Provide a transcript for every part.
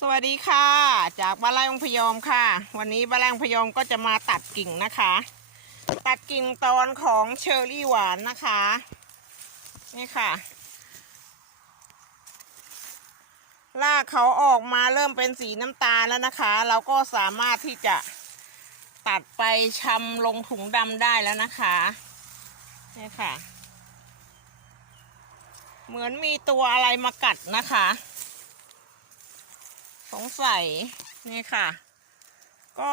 สวัสดีค่ะ จากบ้านไร่องพยอมค่ะ วันนี้บ้านไร่องพยอมก็จะมาตัดกิ่งนะคะ ตัดกิ่งตอนของเชอร์รี่หวานนะคะ นี่ค่ะรากเขาออกมาเริ่มเป็นสีน้ำตาลแล้วนะคะ เราก็สามารถที่จะตัดไปชำลงถุงดำได้แล้วนะคะนี่ค่ะ เหมือนมีตัวอะไรมากัดนะคะ งสัยนี่ค่ะ ก็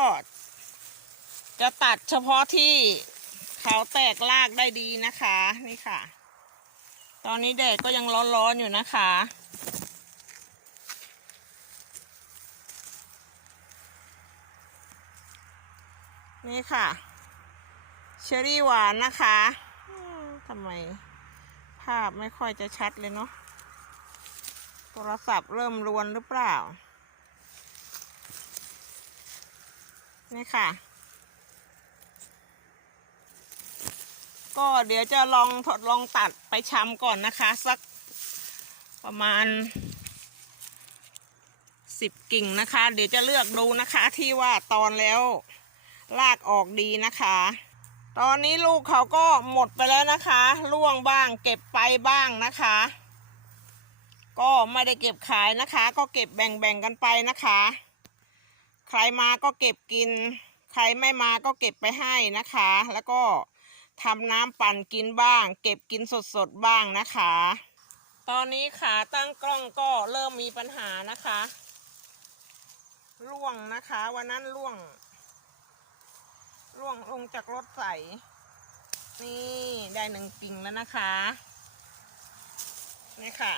จะตัดเฉพาะที่เขาแตกรากได้ดีนะคะ นี่ค่ะ ตอนนี้แดดก็ยังร้อนๆอยู่นะคะ นี่ค่ะ เชอรี่หวานนะคะทำไมภาพไม่ค่อยจะชัดเลยเนาะโทรศัพท์เริ่มรวนหรือเปล่า นี่ค่ะ ก็เดี๋ยวจะลองทดลองตัดไปชำก่อนนะคะ สักประมาณสิบกิ่งนะคะ เดี๋ยวจะเลือกดูนะคะที่ว่าตอนแล้วลากออกดีนะคะ ตอนนี้ลูกเขาก็หมดไปแล้วนะคะร่วงบ้างเก็บไปบ้างนะคะ ก็ไม่ได้เก็บขายนะคะ ก็เก็บแบ่งๆกันไปนะคะ ใครมาก็เก็บกิน ใครไม่มาก็เก็บไปให้นะคะ แล้วก็ทำน้ำปั่นกินบ้าง เก็บกินสดๆบ้างนะคะ ตอนนี้ขาตั้งกล้องก็เริ่มมีปัญหานะคะร่วงนะคะวันนั้นร่วงร่วงลงจากรถใสนี่ได้หนึ่งกิ่งแล้วนะคะ นี่ค่ะ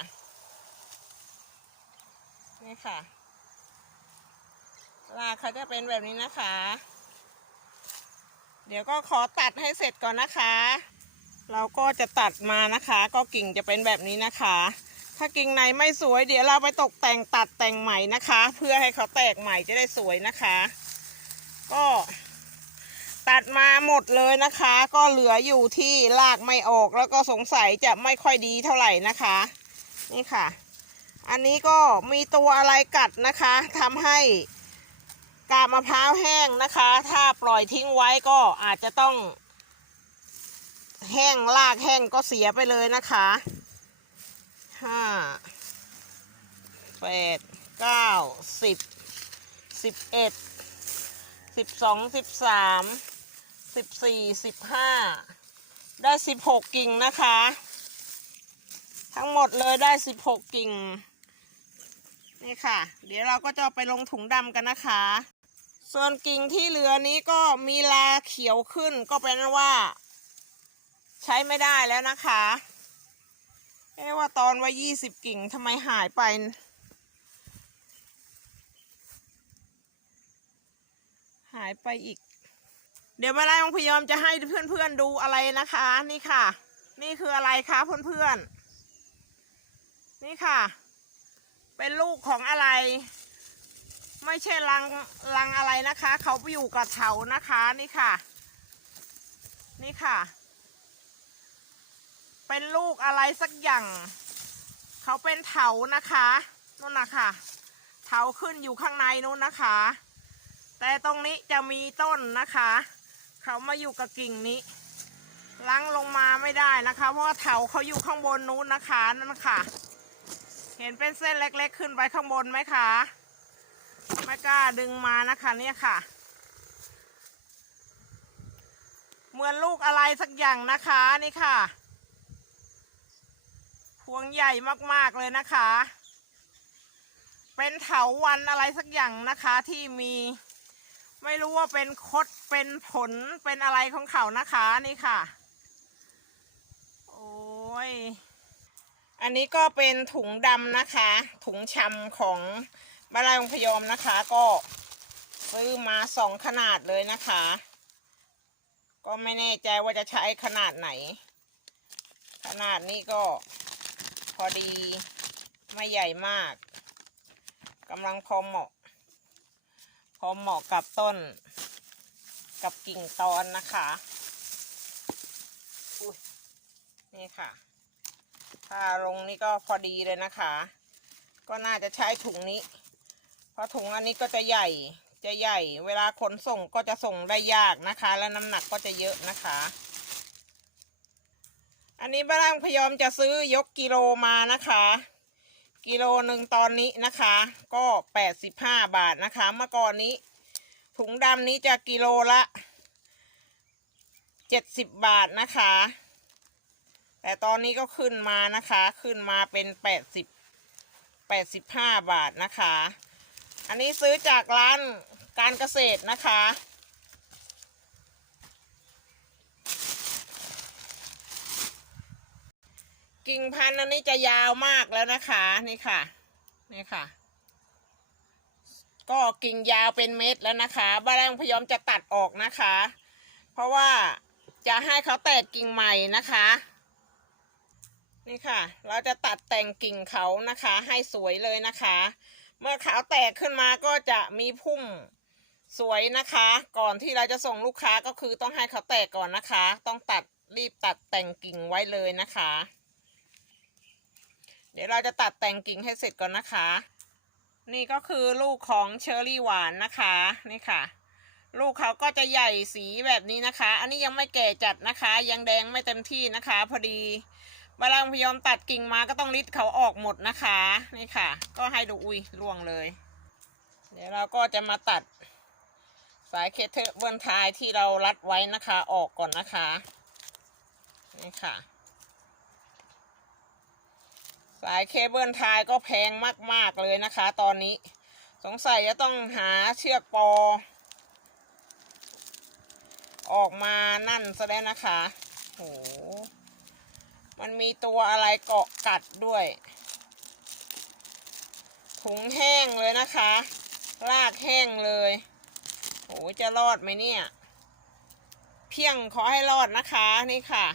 นี่ค่ะ ลากเขาจะเป็นแบบนี้นะคะ เดี๋ยวก็ขอตัดให้เสร็จก่อนนะคะ เราก็จะตัดมานะคะ ก็กิ่งจะเป็นแบบนี้นะคะ ถ้ากิ่งไหนไม่สวยเดี๋ยวเราไปตกแต่งตัดแต่งใหม่นะคะ เพื่อให้เขาแตกใหม่จะได้สวยนะคะ ก็ตัดมาหมดเลยนะคะ ก็เหลืออยู่ที่ลากไม่ออกแล้วก็สงสัยจะไม่ค่อยดีเท่าไหร่นะคะ นี่ค่ะ อันนี้ก็มีตัวอะไรกัดนะคะทำให้ กาบมะพร้าวแห้งนะคะ ถ้าปล่อยทิ้งไว้ก็อาจจะต้อง แห้งลากแห้งก็เสียไปเลยนะคะห้าแปดเก้าสิบสิบเอ็ดสิบสองสิบสามสิบสี่สิบห้าได้สิบหกกิ่งนะคะ ทั้งหมดเลยได้สิบหกกิ่งนี่ค่ะ เดี๋ยวเราก็จะไปลงถุงดำกันนะคะ ส่วนกิ่งที่เหลือนี้ก็มีลาเขียวขึ้นก็เป็นว่า ใช้ไม่ได้แล้วนะคะ เอ๊ว่าตอนว่ายี่สิบกิ่งทำไมหายไป หายไปอีก เดี๋ยวมาไล่องพยอมจะให้เพื่อนๆดูอะไรนะคะ นี่ค่ะ นี่คืออะไรคะเพื่อนๆ นี่ค่ะ เป็นลูกของอะไร ไม่ใช่รังรังอะไรนะคะ เขาไปอยู่กับเถานะคะนี่ค่ะ นี่ค่ะ เป็นลูกอะไรสักอย่าง เขาเป็นเถานะคะนู่นนะคะเถาขึ้นอยู่ข้างในนู้นนะคะ แต่ตรงนี้จะมีต้นนะคะ เขามาอยู่กับกิ่งนี้ลังลงมาไม่ได้นะคะ เพราะว่าเถาเขาอยู่ข้างบนนู้นนะคะนั่นค่ะ เห็นเป็นเส้นเล็กๆ ขึ้นไปข้างบนไหมคะ ไม่กล้าดึงมานะคะเนี่ยค่ะ เหมือนลูกอะไรสักอย่างนะคะนี่ค่ะพวงใหญ่มากๆเลยนะคะ เป็นเถาวันอะไรสักอย่างนะคะที่มี ไม่รู้ว่าเป็นคดเป็นผลเป็นอะไรของเขานะคะนี่ค่ะ โอ้ยอันนี้ก็เป็นถุงดำนะคะ ถุงชำของ บานไร่องพยอมนะคะ ก็ซื้อมาสองขนาดเลยนะคะ ก็ไม่แน่ใจว่าจะใช้ขนาดไหน ขนาดนี้ก็พอดีไม่ใหญ่มากกำลังพอเหมาะ พอเหมาะกับต้น กับกิ่งตอนนะคะนี่ค่ะ ถ้าลงนี่ก็พอดีเลยนะคะ ก็น่าจะใช้ถุงนี้ เพราะถุงอันนี้ก็จะใหญ่จะใหญ่ เวลาขนส่งก็จะส่งได้ยากนะคะ และน้ำหนักก็จะเยอะนะคะ อันนี้บ้างพยอมจะซื้อยกกิโลมานะคะ กิโลหนึ่งตอนนี้นะคะ ก็แปดสิบห้าบาทนะคะ เมื่อก่อนนี้ ถุงดำนี้จะกิโลละเจ็ดสิบบาทนะคะ แต่ตอนนี้ก็ขึ้นมานะคะ ขึ้นมาเป็นแปดสิบแปดสิบห้าบาทนะคะ อันนี้ซื้อจากร้านการเกษตรนะคะ กิ่งพันธุ์อันนี้จะยาวมากแล้วนะคะ นี่ค่ะ นี่ค่ะ ก็กิ่งยาวเป็นเม็ดแล้วนะคะบ้านแรงพยอมจะตัดออกนะคะ เพราะว่าจะให้เขาแตกกิ่งใหม่นะคะนี่ค่ะ เราจะตัดแต่งกิ่งเขานะคะ ให้สวยเลยนะคะ เมื่อขาวแตกขึ้นมาก็จะมีพุ่มสวยนะคะ ก่อนที่เราจะส่งลูกค้าก็คือต้องให้เขาแตกก่อนนะคะ ต้องตัดรีบตัดแต่งกิ่งไว้เลยนะคะ เดี๋ยวเราจะตัดแต่งกิ่งให้เสร็จก่อนนะคะ นี่ก็คือลูกของเชอร์รี่หวานนะคะนี่ค่ะ ลูกเขาก็จะใหญ่สีแบบนี้นะคะ อันนี้ยังไม่แก่จัดนะคะ ยังแดงไม่เต็มที่นะคะ พอดี บาลังพยอมตัดกิ่งมาก็ต้องริดเขาออกหมดนะคะนี่ค่ะ ก็ให้ดูอุ้ยล่วงเลย เดี๋ยวเราก็จะมาตัดสายเคเทอร์เบิร์นทายที่เรารัดไว้นะคะออกก่อนนะคะนี่ค่ะสายเคเบิลทายก็แพงมาก ๆ เลยนะคะ ตอนนี้ สงสัยจะต้องหาเชือกปอ ออกมานั่นซะแล้วนะคะ โห มันมีตัวอะไรเกาะกัดด้วย ถุงแห้งเลยนะคะ ลากแห้งเลยโหจะรอดไหมเนี่ย เพียงขอให้รอดนะคะนี่ค่ะ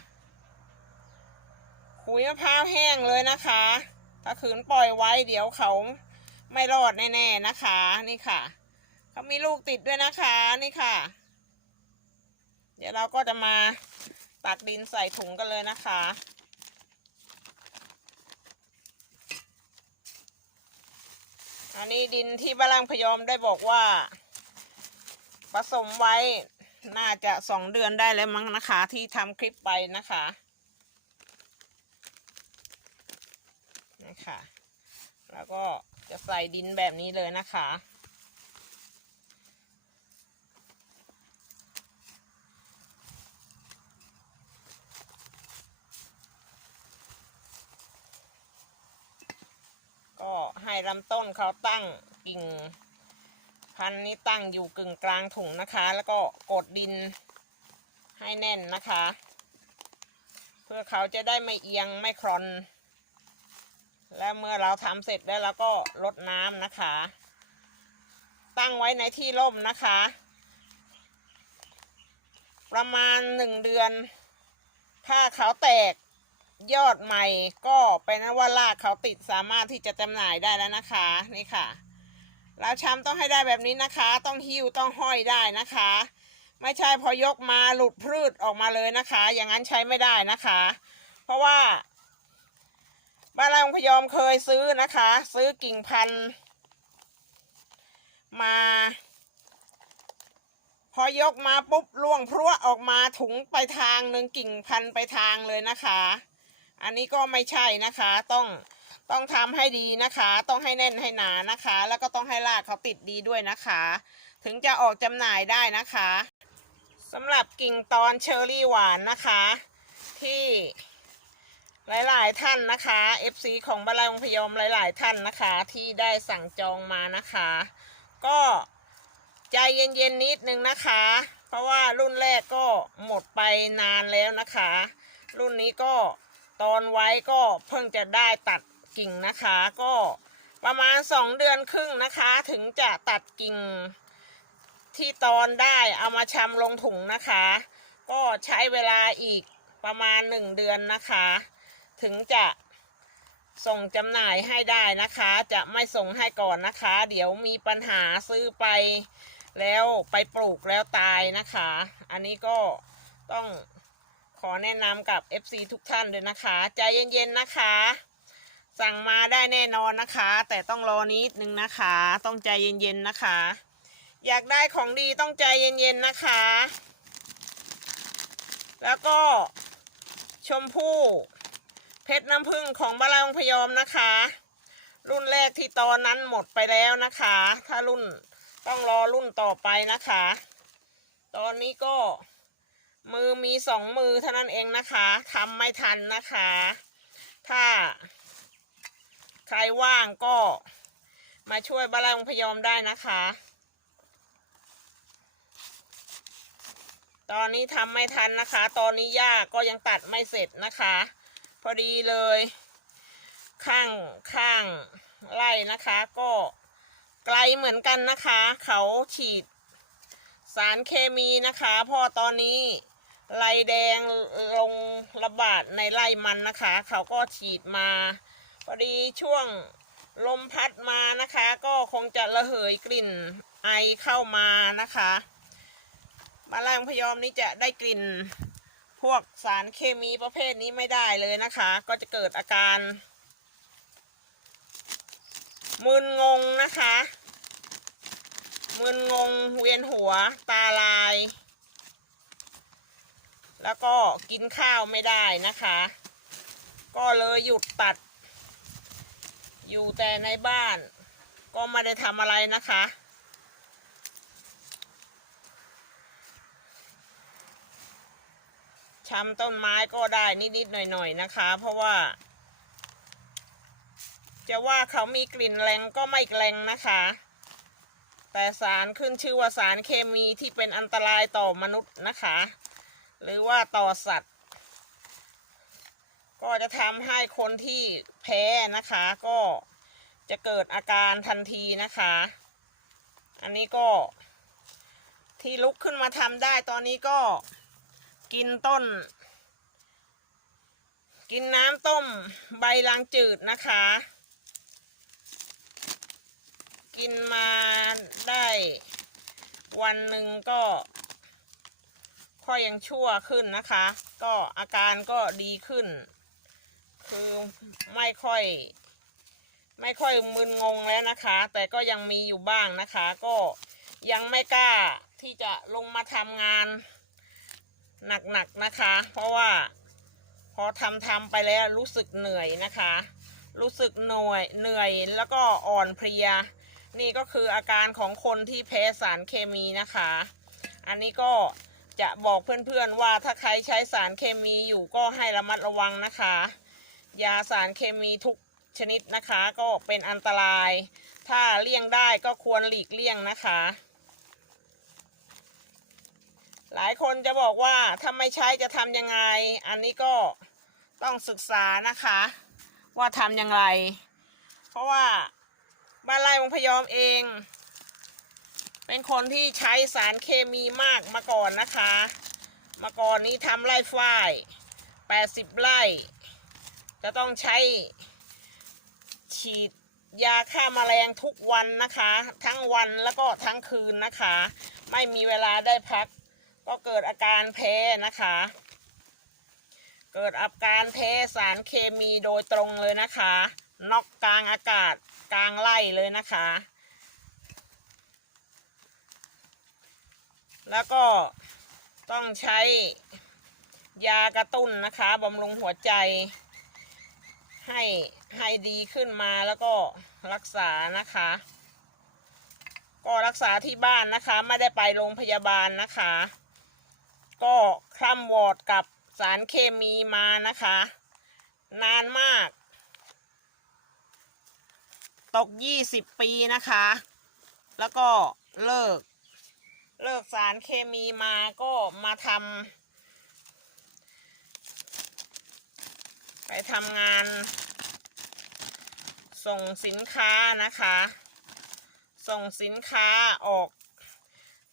ขุยมะพร้าวแห้งเลยนะคะ ถ้าขืนปล่อยไว้เดี๋ยวเขาไม่รอดแน่ๆนะคะ นี่ค่ะเขามีลูกติดด้วยนะคะนี่ค่ะ เดี๋ยวเราก็จะมาตักดินใส่ถุงกันเลยนะคะ อันนี้ดินที่บาลังพยอมได้บอกว่า ผสมไว้น่าจะสองเดือนได้แล้วมั้งนะคะ ที่ทำคลิปไปนะคะนะคะแล้วก็จะใส่ดินแบบนี้เลยนะคะ ก็ให้ลำต้นเขาตั้งกิ่ง พันนี้ตั้งอยู่กึ่งกลางถุงนะคะ แล้วก็กดดินให้แน่นนะคะ เพื่อเขาจะได้ไม่เอียงไม่คลอน และเมื่อเราทำเสร็จแล้วเราก็ลดน้ำนะคะ ตั้งไว้ในที่ร่มนะคะ ประมาณหนึ่งเดือน ถ้าเขาแตก ยอดใหม่ก็เป็นนว่ารากเขาติดสามารถที่จะจำหน่ายได้แล้วนะคะนี่ค่ะเราช้ำต้องให้ได้แบบนี้นะคะ ต้องหิ้วต้องห้อยได้นะคะ ไม่ใช่พอยกมาหลุดพืชออกมาเลยนะคะ อย่างนั้นใช้ไม่ได้นะคะ เพราะว่าบ้านเราพยอมเคยซื้อนะคะ ซื้อกิ่งพันธุ์มา พอยกมาปุ๊บล่วงพรวออกมาถุงไปทางหนึ่งกิ่งพันธุ์ไปทางเลยนะคะ อันนี้ก็ไม่ใช่นะคะต้องต้องทำให้ดีนะคะ ต้องให้แน่นให้หนานะคะ แล้วก็ต้องให้รากเขาติดดีด้วยนะคะ ถึงจะออกจำหน่ายได้นะคะสำหรับกิ่งตอนเชอร์รี่หวานนะคะ ที่หลาย ๆ ท่านนะคะ FC ของบาลงพยอมหลาย ๆ ท่านนะคะ ที่ได้สั่งจองมานะคะ ก็ใจเย็น ๆ นิดนึงนะคะ เพราะว่ารุ่นแรกก็หมดไปนานแล้วนะคะ รุ่นนี้ก็ ตอนไว้ก็เพิ่งจะได้ตัดกิ่งนะคะ ก็ประมาณสองเดือนครึ่งนะคะ ถึงจะตัดกิ่งที่ตอนได้เอามาชำลงถุงนะคะ ก็ใช้เวลาอีกประมาณหนึ่งเดือนนะคะ ถึงจะส่งจำหน่ายให้ได้นะคะ จะไม่ส่งให้ก่อนนะคะ เดี๋ยวมีปัญหาซื้อไปแล้วไปปลูกแล้วตายนะคะ อันนี้ก็ต้อง ขอแนะนำกับ FC ทุกท่านเลยนะคะ ใจเย็นๆนะคะ สั่งมาได้แน่นอนนะคะ แต่ต้องรอนิดนึงนะคะ ต้องใจเย็นๆนะคะ อยากได้ของดีต้องใจเย็นๆนะคะ แล้วก็ชมพู่เพชรน้ำผึ้งของบาลองพยอมนะคะ รุ่นแรกที่ตอนนั้นหมดไปแล้วนะคะ ถ้ารุ่นต้องรอรุ่นต่อไปนะคะ ตอนนี้ก็ มือมีสองมือเท่านั้นเองนะคะทำไม่ทันนะคะ ถ้า ใครว่างก็มาช่วยบาลองพยอมได้นะคะ ตอนนี้ทำไม่ทันนะคะ ตอนนี้หญ้าก็ยังตัดไม่เสร็จนะคะ พอดีเลย ข้างข้างไร่นะคะ ก็ไกลเหมือนกันนะคะ เขาฉีดสารเคมีนะคะ พอตอนนี้ ไล่แดงลงระบาดในไร่มันนะคะ เขาก็ฉีดมาพอดีช่วงลมพัดมานะคะ ก็คงจะระเหยกลิ่นไอเข้ามานะคะมาลางพยอมนี้จะได้กลิ่นพวกสารเคมีประเภทนี้ไม่ได้เลยนะคะ ก็จะเกิดอาการ มึนงงนะคะ มึนงงเวียนหัวตาลาย แล้วก็กินข้าวไม่ได้นะคะ ก็เลยหยุดตัด อยู่แต่ในบ้าน ก็ไม่ได้ทำอะไรนะคะชำต้นไม้ก็ได้นิดๆหน่อยๆนะคะ เพราะว่า จะว่าเขามีกลิ่นแรงก็ไม่แรงนะคะแต่สารขึ้นชื่อว่าสารเคมีที่เป็นอันตรายต่อมนุษย์นะคะ หรือว่าต่อสัตว์ ก็จะทำให้คนที่แพ้นะคะ ก็จะเกิดอาการทันทีนะคะ อันนี้ก็ที่ลุกขึ้นมาทำได้ตอนนี้ก็กินต้น กินน้ำต้มใบลางจืดนะคะ กินมาได้วันหนึ่งก็ ค่อยยังชั่วขึ้นนะคะ ก็อาการก็ดีขึ้น คือไม่ค่อย ไม่ค่อยมึนงงแล้วนะคะ แต่ก็ยังมีอยู่บ้างนะคะ ก็ยังไม่กล้าที่จะลงมาทำงานหนักๆนะคะ เพราะว่าพอทำทำไปแล้วรู้สึกเหนื่อยนะคะ รู้สึกหน่วยเหนื่อยแล้วก็อ่อนเพลีย นี่ก็คืออาการของคนที่แพ้สารเคมีนะคะ อันนี้ก็ จะบอกเพื่อนๆว่าถ้าใครใช้สารเคมีอยู่ก็ให้ระมัดระวังนะคะ ยาสารเคมีทุกชนิดนะคะก็เป็นอันตราย ถ้าเลี่ยงได้ก็ควรหลีกเลี่ยงนะคะ หลายคนจะบอกว่าถ้าไม่ใช้จะทำยังไง อันนี้ก็ต้องศึกษานะคะ ว่าทำอย่างไร เพราะว่าบ้านไร่วงพยอมเอง เป็นคนที่ใช้สารเคมีมากมาก่อนนะคะ มาก่อนนี้ทำไร่ฝ้าย80ไร่ จะต้องใช้ฉีดยาฆ่าแมลงทุกวันนะคะ ทั้งวันแล้วก็ทั้งคืนนะคะ ไม่มีเวลาได้พัก ก็เกิดอาการแพ้นะคะ เกิดอาการแพ้สารเคมีโดยตรงเลยนะคะน็อกกลางอากาศกลางไล่เลยนะคะ แล้วก็ต้องใช้ยากระตุ้นนะคะบำรุงหัวใจให้ให้ดีขึ้นมาแล้วก็รักษานะคะ ก็รักษาที่บ้านนะคะ ไม่ได้ไปโรงพยาบาลนะคะ ก็คล่ำวอดกับสารเคมีมานะคะ นานมาก ตกยี่สิบปีนะคะ แล้วก็เลิก เลิกสารเคมีมาก็มาทำไปทำงาน ส่งสินค้านะคะ ส่งสินค้าออก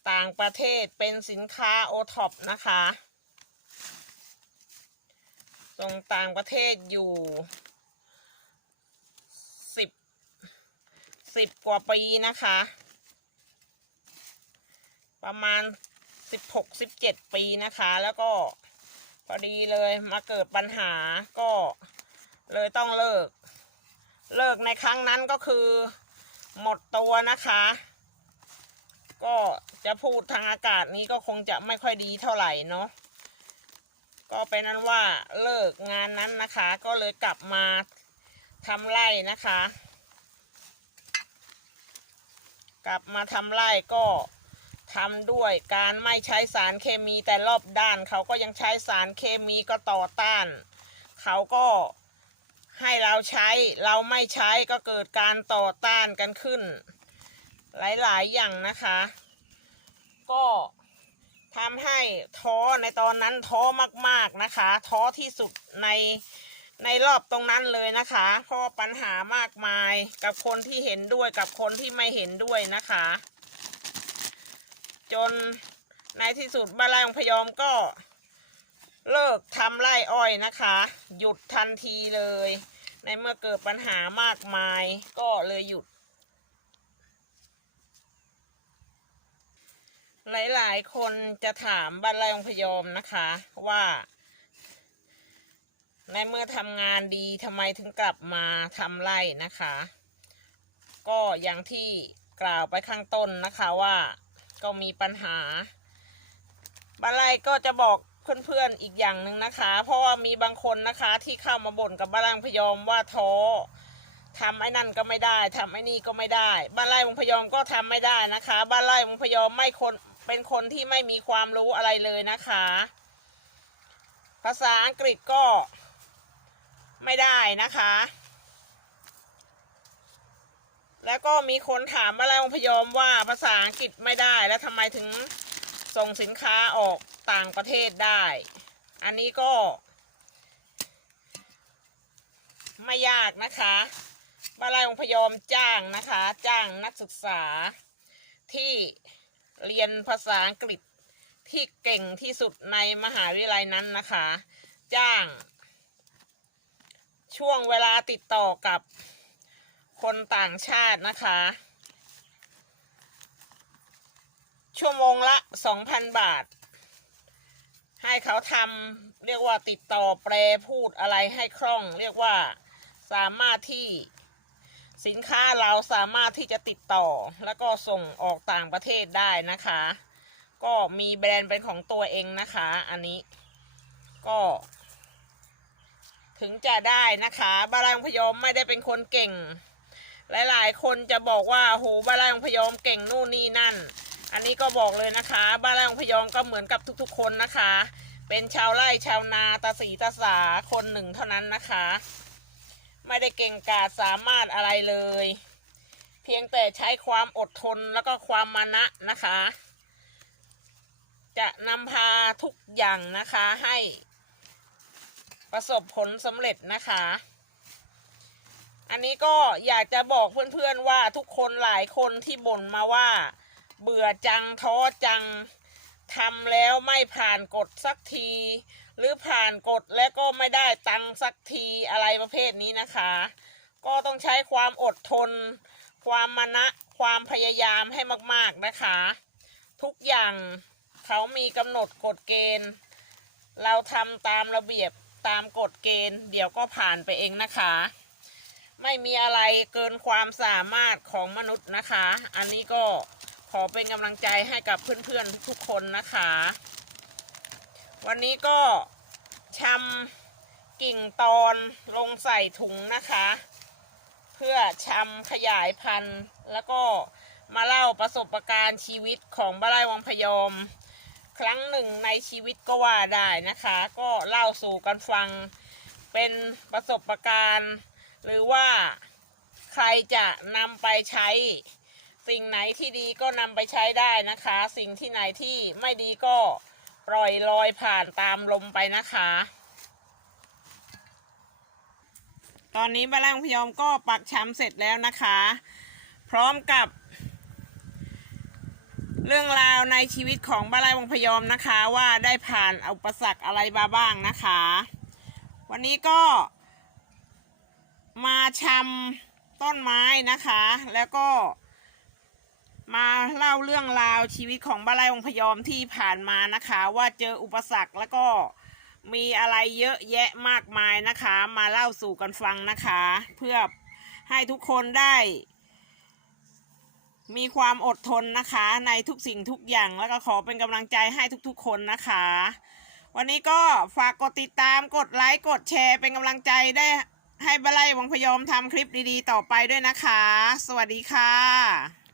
ต่างประเทศเป็นสินค้าโอท็อปนะคะ ส่งต่างประเทศอยู่สิบสิบกว่าปีนะคะ ประมาณสิบหกสิบเจ็ดปีนะคะ แล้วก็พอดีเลยมาเกิดปัญหาก็เลยต้องเลิก เลิกในครั้งนั้นก็คือ หมดตัวนะคะ ก็จะพูดทางอากาศนี้ก็คงจะไม่ค่อยดีเท่าไหร่เนาะก็เป็นนั้นว่าเลิกงานนั้นนะคะ ก็เลยกลับมาทำไร่นะคะ กลับมาทำไร่ก็ ทำด้วยการไม่ใช้สารเคมีแต่รอบด้าน เขาก็ยังใช้สารเคมีก็ต่อต้าน เขาก็ให้เราใช้เราไม่ใช้ก็เกิดการต่อต้านกันขึ้น หลาย ๆ อย่างนะคะ ก็ทำให้ท้อในตอนนั้นท้อมาก ๆนะคะ ท้อที่สุดในในรอบตรงนั้นเลยนะคะเพราะว่าปัญหามากมายกับคนที่เห็นด้วยกับคนที่ไม่เห็นด้วยนะคะ จนในที่สุดบ้านไร่ของพยอมก็ เลิกทำไร่อ้อยนะคะ หยุดทันทีเลย ในเมื่อเกิดปัญหามากมายก็เลยหยุด หลายๆ คนจะถามบ้านไร่องพยอมนะคะว่า ในเมื่อทำงานดีทำไมถึงกลับมาทำไร่นะคะ ก็อย่างที่กล่าวไปข้างต้นนะคะว่า ก็มีปัญหาบ้านไร่ก็จะบอกเพื่อนๆอีกอย่างหนึ่งนะคะ เพราะว่ามีบางคนนะคะที่เข้ามาบ่นกับบ้านไร่องพยอมว่าท้อทำไอ้นั่นก็ไม่ได้ทำไอ้นี่ก็ไม่ได้ บ้านไร่วงพยอมก็ทำไม่ได้นะคะ บ้านไร่วงพยอมไม่คนเป็นคนที่ไม่มีความรู้อะไรเลยนะคะ ภาษาอังกฤษก็ไม่ได้นะคะ แล้วก็มีคนถามบานไร่วงพยอมว่าภาษาอังกฤษไม่ได้ แล้วทำไมถึงส่งสินค้าออกต่างประเทศได้ อันนี้ก็ ไม่ยากนะคะบานไร่องพยอมจ้างนะคะ จ้างนักศึกษาที่เรียนภาษาอังกฤษที่เก่งที่สุดในมหาวิทยาลัยนั้นนะคะ จ้าง ช่วงเวลาติดต่อกับ คนต่างชาตินะคะ ชั่วโมงละ2,000บาท ให้เขาทำเรียกว่าติดต่อแปลพูดอะไรให้คล่อง เรียกว่าสามารถที่สินค้าเราสามารถที่จะติดต่อ แล้วก็ส่งออกต่างประเทศได้นะคะ ก็มีแบรนด์เป็นของตัวเองนะคะ อันนี้ก็ ถึงจะได้นะคะ บาลางพยอมไม่ได้เป็นคนเก่ง หลายๆ คนจะบอกว่าโหบาลางพยอมเก่งนู่นนี่นั่น อันนี้ก็บอกเลยนะคะ บ้านไร่ของพยองก็เหมือนกับทุกๆ คนนะคะ เป็นชาวไร่ชาวนาตาสีตาสาคนหนึ่งเท่านั้นนะคะ ไม่ได้เก่งกาจสามารถอะไรเลย เพียงแต่ใช้ความอดทนแล้วก็ความมานะนะคะ จะนำพาทุกอย่างนะคะให้ประสบผลสำเร็จนะคะ อันนี้ก็อยากจะบอกเพื่อนๆว่าทุกคนหลายคนที่บ่นมาว่า เบื่อจังท้อจังทำแล้วไม่ผ่านกฎสักที หรือผ่านกฎแล้วก็ไม่ได้ตังสักทีอะไรประเภทนี้นะคะ ก็ต้องใช้ความอดทน ความมานะความพยายามให้มากๆนะคะ ทุกอย่างเขามีกำหนดกฎเกณฑ์ เราทำตามระเบียบตามกฎเกณฑ์ เดี๋ยวก็ผ่านไปเองนะคะ ไม่มีอะไรเกินความสามารถของมนุษย์นะคะ อันนี้ก็ขอเป็นกำลังใจให้กับเพื่อนๆทุกคนนะคะ วันนี้ก็ชำกิ่งตอนลงใส่ถุงนะคะ เพื่อชำขยายพันธุ์ แล้วก็มาเล่าประสบการณ์ชีวิตของบ้านไร่วังพยอม ครั้งหนึ่งในชีวิตก็ว่าได้นะคะ ก็เล่าสู่กันฟังเป็นประสบการณ์ หรือว่าใครจะนำไปใช้ สิ่งไหนที่ดีก็นำไปใช้ได้นะคะ สิ่งที่ไหนที่ไม่ดีก็ปล่อยลอยผ่านตามลมไปนะคะ ตอนนี้บ้านแรงพยอมก็ปักช้ำเสร็จแล้วนะคะ พร้อมกับเรื่องราวในชีวิตของบ้านไร่วงพยอมนะคะ ว่าได้ผ่านอุปสรรคอะไรมาบ้างนะคะ วันนี้ก็ ชำต้นไม้นะคะ แล้วก็ มาเล่าเรื่องราวชีวิตของบ้านายองพยอมที่ผ่านมานะคะ ว่าเจออุปสรรคแล้วก็มีอะไรเยอะแยะมากมายนะคะ มาเล่าสู่กันฟังนะคะ เพื่อให้ทุกคนได้ มีความอดทนนะคะ ในทุกสิ่งทุกอย่างแล้วก็ขอเป็นกำลังใจให้ทุกๆ คนนะคะ วันนี้ก็ฝากกดติดตามกดไลค์กดแชร์เป็นกำลังใจได้ ให้บลไยวงพยอมทำคลิปดีๆ ต่อไปด้วยนะคะ สวัสดีค่ะ